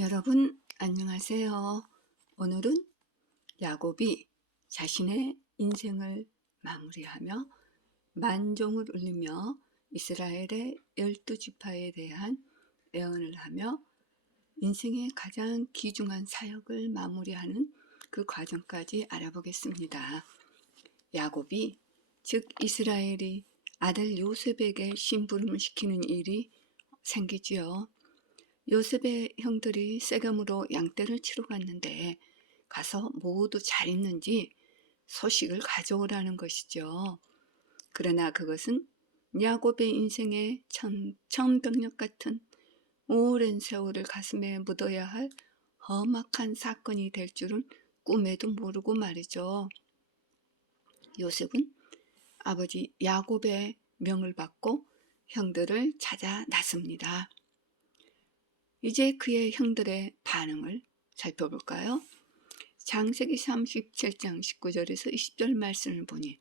여러분 안녕하세요. 오늘은 야곱이 자신의 인생을 마무리하며 만종을 울리며 이스라엘의 12지파에 대한 예언을 하며 인생의 가장 귀중한 사역을 마무리하는 그 과정까지 알아보겠습니다. 야곱이, 즉 이스라엘이 아들 요셉에게 심부름을 시키는 일이 생기지요. 요셉의 형들이 세겜으로 양떼를 치러 갔는데 가서 모두 잘 있는지 소식을 가져오라는 것이죠. 그러나 그것은 야곱의 인생의 천병력 같은 오랜 세월을 가슴에 묻어야 할 험악한 사건이 될 줄은 꿈에도 모르고 말이죠. 요셉은 아버지 야곱의 명을 받고 형들을 찾아 나섭니다. 이제 그의 형들의 반응을 살펴볼까요? 창세기 37장 19절에서 20절 말씀을 보니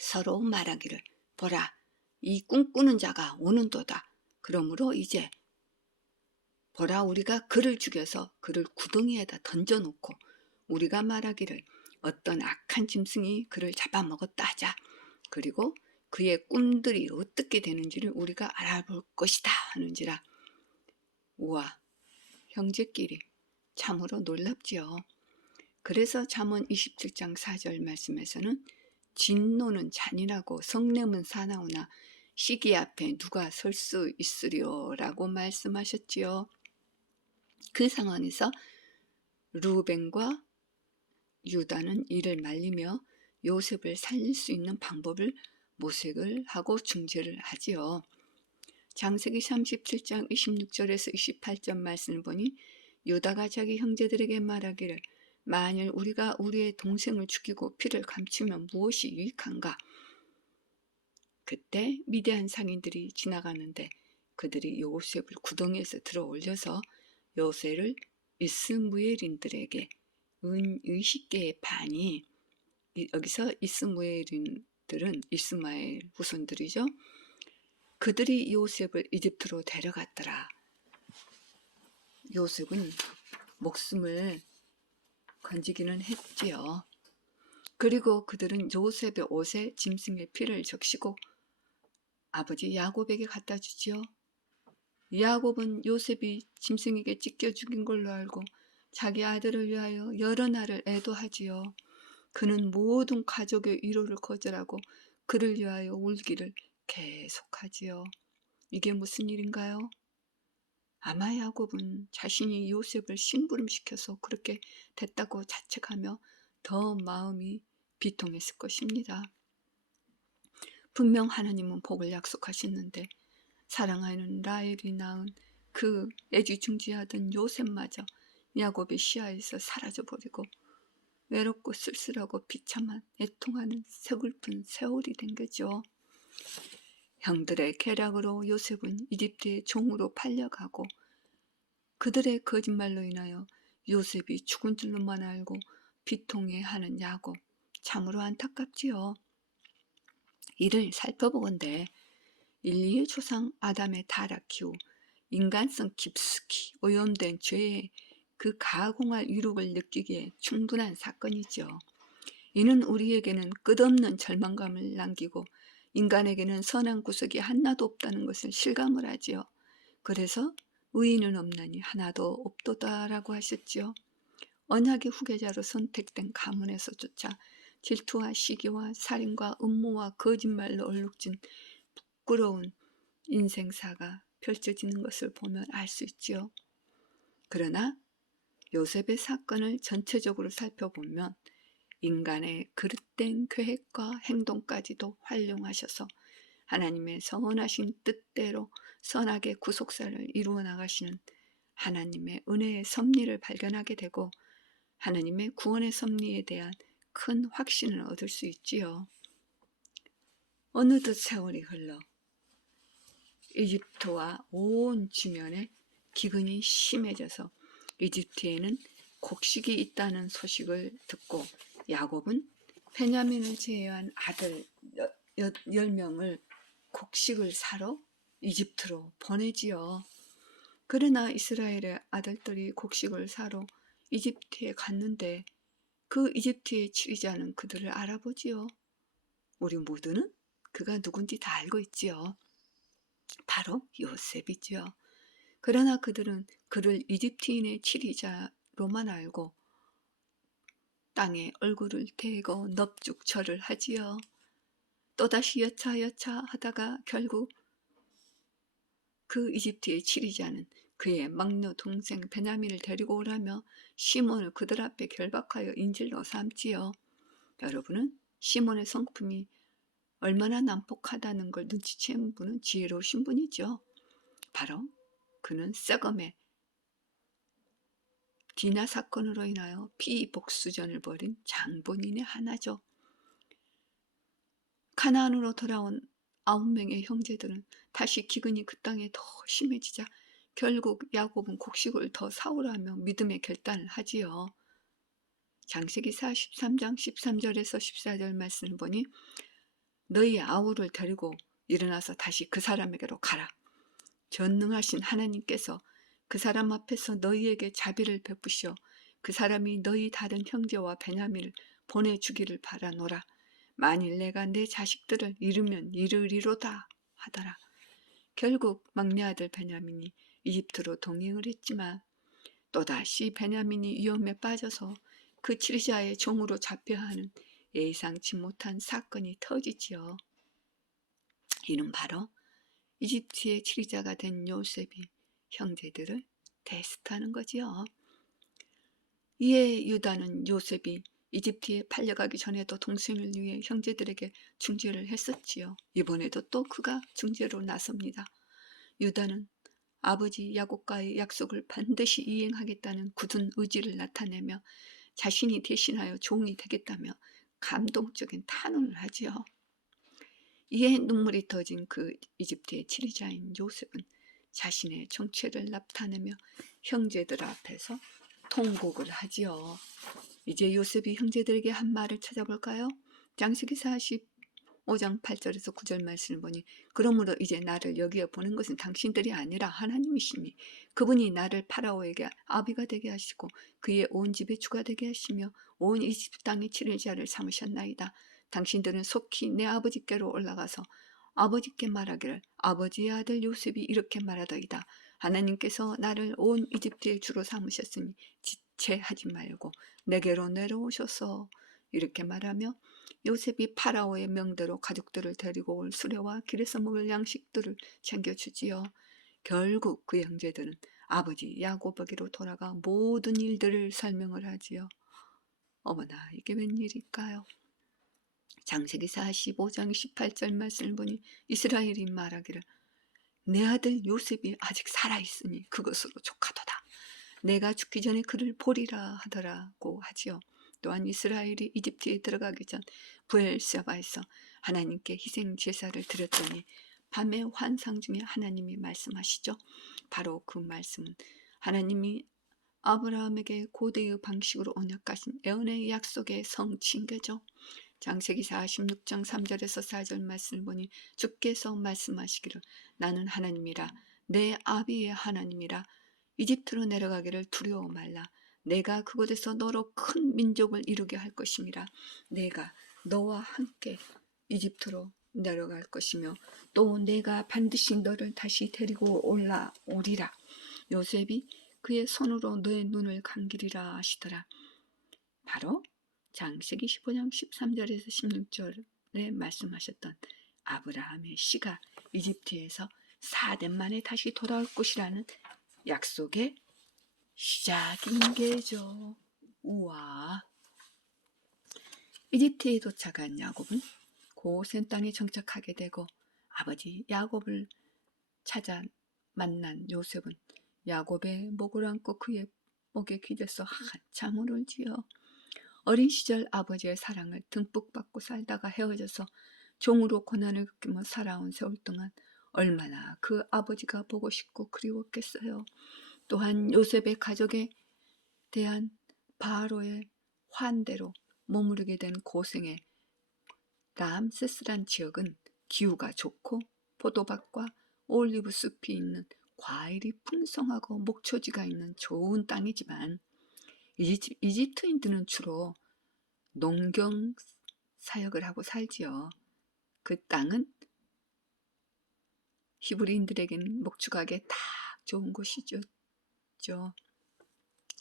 서로 말하기를 보라, 이 꿈꾸는 자가 오는도다. 그러므로 이제 보라, 우리가 그를 죽여서 그를 구덩이에다 던져놓고 우리가 말하기를 어떤 악한 짐승이 그를 잡아먹었다 하자. 그리고 그의 꿈들이 어떻게 되는지를 우리가 알아볼 것이다 하는지라. 우와, 형제끼리 참으로 놀랍지요. 그래서 잠언 27장 4절 말씀에서는 진노는 잔인하고 성냄은 사나우나 시기 앞에 누가 설 수 있으리요 라고 말씀하셨지요. 그 상황에서 루벤과 유다는 이를 말리며 요셉을 살릴 수 있는 방법을 모색을 하고 중재를 하지요. 창세기 37장 26절에서 28절 말씀을 보니 유다가 자기 형제들에게 말하기를 만일 우리가 우리의 동생을 죽이고 피를 감추면 무엇이 유익한가? 그때 미디안 상인들이 지나가는데 그들이 요셉을 구덩이에서 들어 올려서 요셉을 이스무엘인들에게 은 20개의 반이, 여기서 이스무엘인들은 이스마엘 후손들이죠. 그들이 요셉을 이집트로 데려갔더라. 요셉은 목숨을 건지기는 했지요. 그리고 그들은 요셉의 옷에 짐승의 피를 적시고 아버지 야곱에게 갖다 주지요. 야곱은 요셉이 짐승에게 찢겨 죽인 걸로 알고 자기 아들을 위하여 여러 날을 애도하지요. 그는 모든 가족의 위로를 거절하고 그를 위하여 울기를 계속하지요. 이게 무슨 일인가요? 아마 야곱은 자신이 요셉을 심부름시켜서 그렇게 됐다고 자책하며 더 마음이 비통했을 것입니다. 분명 하나님은 복을 약속하셨는데 사랑하는 라헬이 낳은 그 애지중지하던 요셉마저 야곱의 시야에서 사라져버리고 외롭고 쓸쓸하고 비참한 애통하는 서글픈 세월이 된 거죠. 형들의 계략으로 요셉은 이집트의 종으로 팔려가고 그들의 거짓말로 인하여 요셉이 죽은 줄로만 알고 비통해하는 야곱, 참으로 안타깝지요. 이를 살펴보건대 인류의 조상 아담의 타락 이후 인간성 깊숙이 오염된 죄의 그 가공할 위력을 느끼기에 충분한 사건이죠. 이는 우리에게는 끝없는 절망감을 남기고 인간에게는 선한 구석이 하나도 없다는 것을 실감을 하지요. 그래서 의인은 없나니 하나도 없도다라고 하셨지요. 언약의 후계자로 선택된 가문에서조차 질투와 시기와 살인과 음모와 거짓말로 얼룩진 부끄러운 인생사가 펼쳐지는 것을 보면 알 수 있지요. 그러나 요셉의 사건을 전체적으로 살펴보면 인간의 그릇된 계획과 행동까지도 활용하셔서 하나님의 선하신 뜻대로 선하게 구속사를 이루어 나가시는 하나님의 은혜의 섭리를 발견하게 되고 하나님의 구원의 섭리에 대한 큰 확신을 얻을 수 있지요. 어느덧 세월이 흘러 이집트와 온 주변에 기근이 심해져서 이집트에는 곡식이 있다는 소식을 듣고 야곱은 베냐민을 제외한 아들 10명을 곡식을 사러 이집트로 보내지요. 그러나 이스라엘의 아들들이 곡식을 사러 이집트에 갔는데 그 이집트의 치리자는 그들을 알아보지요. 우리 모두는 그가 누군지 다 알고 있지요. 바로 요셉이지요. 그러나 그들은 그를 이집트인의 치리자로만 알고 땅에 얼굴을 대고 넙죽 절을 하지요. 또다시 여차여차 하다가 결국 그 이집트의 치리자는 그의 막내 동생 베냐민을 데리고 오라며 시몬을 그들 앞에 결박하여 인질로 삼지요. 여러분은 시몬의 성품이 얼마나 난폭하다는 걸 눈치챈 분은 지혜로우신 분이죠. 바로 그는 썩음의 디나 사건으로 인하여 피복수전을 벌인 장본인의 하나죠. 가나안으로 돌아온 9명의 형제들은 다시 기근이 그 땅에 더 심해지자 결국 야곱은 곡식을 더 사오라며 믿음의 결단을 하지요. 창세기 43장 13절에서 14절 말씀을 보니 너희 아우를 데리고 일어나서 다시 그 사람에게로 가라. 전능하신 하나님께서 그 사람 앞에서 너희에게 자비를 베푸시어 그 사람이 너희 다른 형제와 베냐민을 보내주기를 바라노라. 만일 내가 내 자식들을 잃으면 이르리로다 하더라. 결국 막내 아들 베냐민이 이집트로 동행을 했지만 또다시 베냐민이 위험에 빠져서 그 치리자의 종으로 잡혀야 하는 예상치 못한 사건이 터지지요. 이는 바로 이집트의 치리자가 된 요셉이 형제들을 테스트하는 거지요. 이에 유다는 요셉이 이집트에 팔려가기 전에도 동생을 위해 형제들에게 중재를 했었지요. 이번에도 또 그가 중재로 나섭니다. 유다는 아버지 야곱과의 약속을 반드시 이행하겠다는 굳은 의지를 나타내며 자신이 대신하여 종이 되겠다며 감동적인 탄원을 하지요. 이에 눈물이 터진 그 이집트의 치리자인 요셉은 자신의 정체를 나타내며 형제들 앞에서 통곡을 하지요. 이제 요셉이 형제들에게 한 말을 찾아볼까요? 창세기 45장 8절에서 9절 말씀을 보니 그러므로 이제 나를 여기에 보는 것은 당신들이 아니라 하나님이시니 그분이 나를 파라오에게 아비가 되게 하시고 그의 온 집의 주가 되게 하시며 온 이집트 땅의 치리자를 삼으셨나이다. 당신들은 속히 내 아버지께로 올라가서 아버지께 말하기를 아버지의 아들 요셉이 이렇게 말하더이다. 하나님께서 나를 온 이집트의 주로 삼으셨으니 지체하지 말고 내게로 내려오셔서 이렇게 말하며 요셉이 파라오의 명대로 가족들을 데리고 올 수레와 길에서 먹을 양식들을 챙겨주지요. 결국 그 형제들은 아버지 야곱에게로 돌아가 모든 일들을 설명을 하지요. 어머나 이게 웬일일까요? 창세기 45장 18절 말씀을 보니 이스라엘이 말하기를 내 아들 요셉이 아직 살아있으니 그것으로 족하도다. 내가 죽기 전에 그를 보리라 하더라고 하지요. 또한 이스라엘이 이집트에 들어가기 전 부엘세바에서 하나님께 희생 제사를 드렸더니 밤의 환상 중에 하나님이 말씀하시죠. 바로 그 말씀은 하나님이 아브라함에게 고대의 방식으로 언약하신 애언의 약속의 성취인 거죠. 창세기 46장 3절에서 4절 말씀을 보니 주께서 말씀하시기를 나는 하나님이라 내 아비의 하나님이라 이집트로 내려가기를 두려워 말라. 내가 그곳에서 너로 큰 민족을 이루게 할 것임이라. 내가 너와 함께 이집트로 내려갈 것이며 또 내가 반드시 너를 다시 데리고 올라오리라. 요셉이 그의 손으로 너의 눈을 감기리라 하시더라. 바로 창세기 15장 13절에서 16절에 말씀하셨던 아브라함의 씨가 이집트에서 4년 만에 다시 돌아올 것이라는 약속의 시작인 게죠. 우와. 이집트에 도착한 야곱은 고센 땅에 정착하게 되고 아버지 야곱을 찾아 만난 요셉은 야곱의 목을 안고 그의 목에 기대서 한참을 울지요. 어린 시절 아버지의 사랑을 듬뿍 받고 살다가 헤어져서 종으로 고난을 겪으며 살아온 세월 동안 얼마나 그 아버지가 보고 싶고 그리웠겠어요. 또한 요셉의 가족에 대한 바로의 환대로 머무르게 된 고생의 람세스란 지역은 기후가 좋고 포도밭과 올리브 숲이 있는 과일이 풍성하고 목초지가 있는 좋은 땅이지만 이집트인들은 주로 농경 사역을 하고 살지요. 그 땅은 히브리인들에게는 목축하기에 딱 좋은 곳이죠.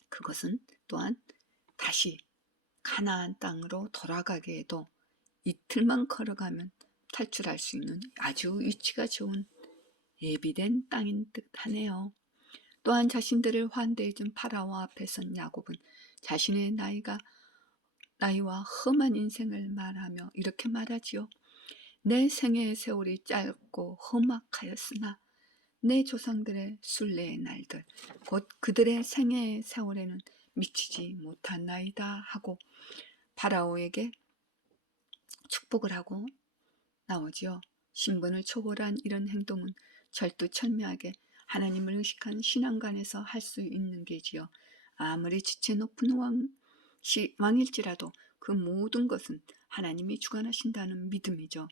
그것은 또한 다시 가나안 땅으로 돌아가게 해도 이틀만 걸어가면 탈출할 수 있는 아주 위치가 좋은 예비된 땅인 듯하네요. 또한 자신들을 환대해준 파라오 앞에 선 야곱은 자신의 나이와 험한 인생을 말하며 이렇게 말하지요. 내 생애의 세월이 짧고 험악하였으나 내 조상들의 순례의 날들 곧 그들의 생애의 세월에는 미치지 못한나이다 하고 파라오에게 축복을 하고 나오지요. 신분을 초월한 이런 행동은 절두철미하게 하나님을 의식한 신앙관에서 할 수 있는 게지요. 아무리 지체 높은 왕일지라도 그 모든 것은 하나님이 주관하신다는 믿음이죠.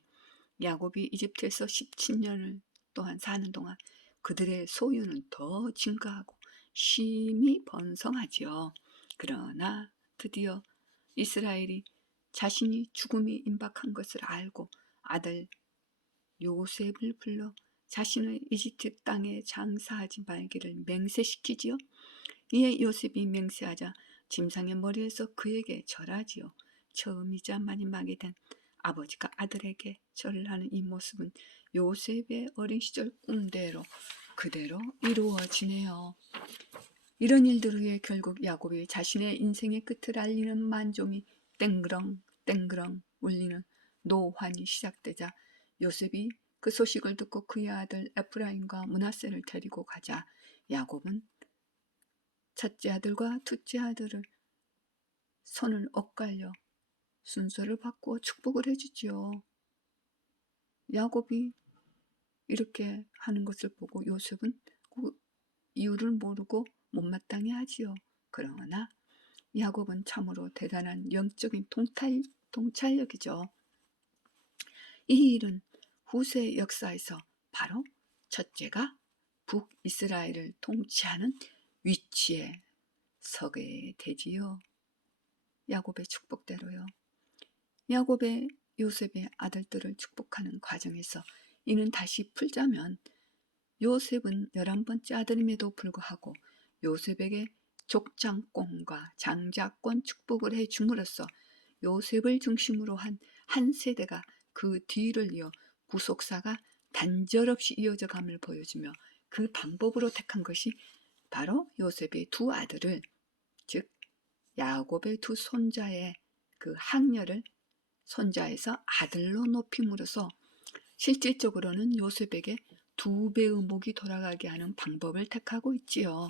야곱이 이집트에서 17년을 또한 사는 동안 그들의 소유는 더 증가하고 심히 번성하지요. 그러나 드디어 이스라엘이 자신이 죽음이 임박한 것을 알고 아들 요셉을 불러 자신의 이집트 땅에 장사하지 말기를 맹세시키지요. 이에 요셉이 맹세하자 짐승의 머리에서 그에게 절하지요. 처음이자 마지막이 된 아버지가 아들에게 절을 하는 이 모습은 요셉의 어린 시절 꿈대로 그대로 이루어지네요. 이런 일들 후에 결국 야곱이 자신의 인생의 끝을 알리는 만종이 땡그렁 땡그렁 울리는 노환이 시작되자 요셉이 그 소식을 듣고 그의 아들 에프라임과 므낫세를 데리고 가자 야곱은 첫째 아들과 둘째 아들을 손을 엇갈려 순서를 바꾸어 축복을 해주지요. 야곱이 이렇게 하는 것을 보고 요셉은 그 이유를 모르고 못마땅해 하지요. 그러나 야곱은 참으로 대단한 영적인 통찰력이죠. 이 일은 후세 역사에서 바로 첫째가 북이스라엘을 통치하는 위치에 서게 되지요. 야곱의 축복대로요. 야곱의 요셉의 아들들을 축복하는 과정에서 이는 다시 풀자면 요셉은 11번째 아들임에도 불구하고 요셉에게 족장권과 장자권 축복을 해줌으로써 요셉을 중심으로 한 세대가 그 뒤를 이어 구속사가 단절없이 이어져 감을 보여주며 그 방법으로 택한 것이 바로 요셉의 두 아들을 즉 야곱의 두 손자의 그 학렬을 손자에서 아들로 높임으로써 실질적으로는 요셉에게 2배의 목이 돌아가게 하는 방법을 택하고 있지요.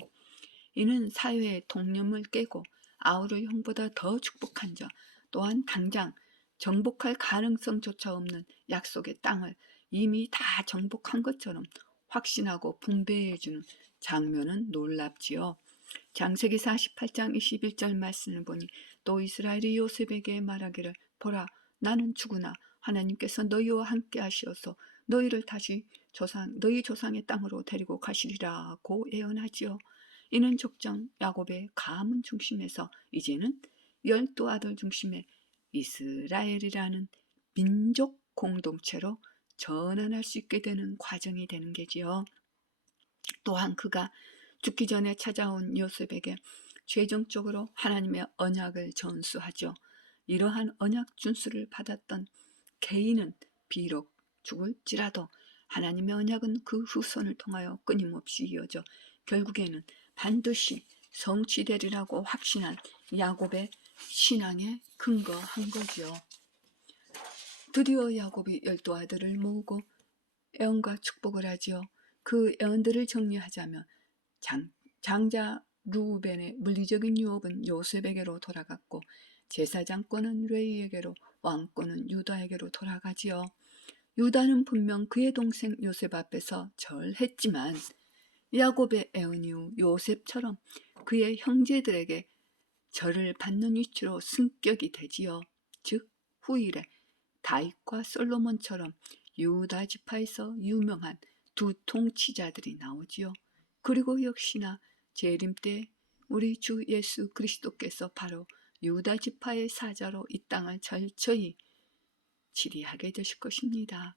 이는 사회의 통념을 깨고 아우를 형보다 더 축복한 자 또한 당장 정복할 가능성조차 없는 약속의 땅을 이미 다 정복한 것처럼 확신하고 분배해주는 장면은 놀랍지요. 창세기 48장 21절 말씀을 보니 또 이스라엘이 요셉에게 말하기를 보라 나는 죽으나 하나님께서 너희와 함께 하시어서 너희를 다시 너희 조상의 땅으로 데리고 가시리라고 예언하지요. 이는 족장 야곱의 가문 중심에서 이제는 12아들 중심의 이스라엘이라는 민족 공동체로 전환할 수 있게 되는 과정이 되는 게지요. 또한 그가 죽기 전에 찾아온 요셉에게 최종적으로 하나님의 언약을 전수하죠. 이러한 언약 준수를 받았던 개인은 비록 죽을지라도 하나님의 언약은 그 후손을 통하여 끊임없이 이어져 결국에는 반드시 성취되리라고 확신한 야곱의 신앙에 근거한 거죠. 드디어 야곱이 12아들을 모으고 애언과 축복을 하지요. 그 애언들을 정리하자면 장자 루벤의 물리적인 유업은 요셉에게로 돌아갔고 제사장권은 레위에게로 왕권은 유다에게로 돌아가지요. 유다는 분명 그의 동생 요셉 앞에서 절했지만 야곱의 애언 이후 요셉처럼 그의 형제들에게 절을 받는 위치로 승격이 되지요. 즉 후일에 다윗과 솔로몬처럼 유다 지파에서 유명한 두 통치자들이 나오지요. 그리고 역시나 재림 때 우리 주 예수 그리스도께서 바로 유다 지파의 사자로 이 땅을 철저히 치리하게 되실 것입니다.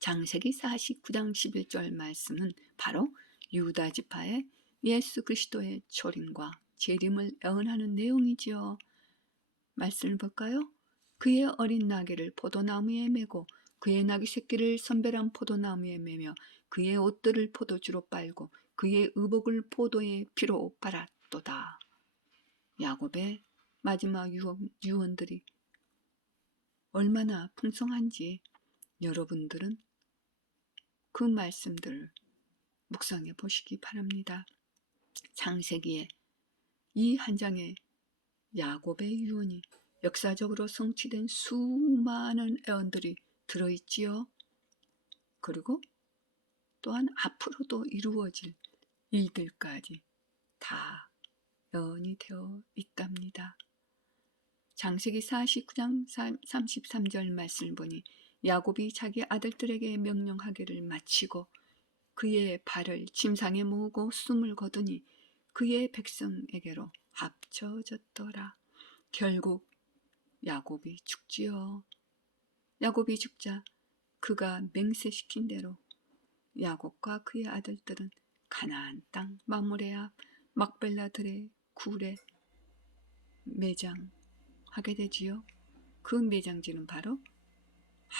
창세기 49장 11절 말씀은 바로 유다 지파의 예수 그리스도의 초림과 재림을 예언하는 내용이지요. 말씀을 볼까요? 그의 어린 나귀를 포도나무에 메고 그의 나귀 새끼를 선배란 포도나무에 메며 그의 옷들을 포도주로 빨고 그의 의복을 포도의 피로 빨았도다. 야곱의 마지막 유언들이 얼마나 풍성한지 여러분들은 그 말씀들을 묵상해 보시기 바랍니다. 창세기에 이 한 장의 야곱의 유언이 역사적으로 성취된 수많은 애언들이 들어있지요. 그리고 또한 앞으로도 이루어질 일들까지 다 애언이 되어 있답니다. 창세기 49장 33절 말씀을 보니 야곱이 자기 아들들에게 명령하기를 마치고 그의 발을 침상에 모으고 숨을 거두니 그의 백성에게로 합쳐졌더라. 결국 야곱이 죽지요. 야곱이 죽자 그가 맹세시킨 대로 야곱과 그의 아들들은 가나안 땅 마므레 앞 막벨라들의 굴에 매장하게 되지요. 그 매장지는 바로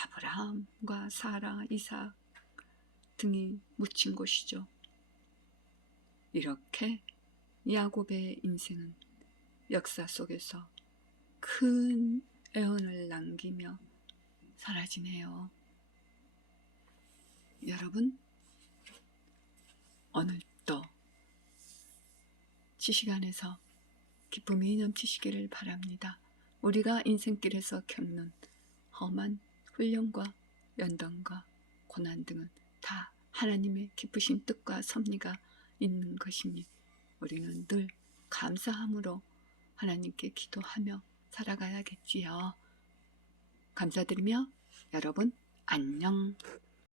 아브라함과 사라, 이삭 등이 묻힌 곳이죠. 이렇게 야곱의 인생은 역사 속에서 큰 애언을 남기며 사라지네요. 여러분, 오늘도 지식 안에서 기쁨이 넘치시기를 바랍니다. 우리가 인생길에서 겪는 험한 훈련과 연단과 고난 등은 다 하나님의 기쁘신 뜻과 섭리가 있는 것이니 우리는 늘 감사함으로 하나님께 기도하며 살아가야겠지요. 감사드리며 여러분 안녕.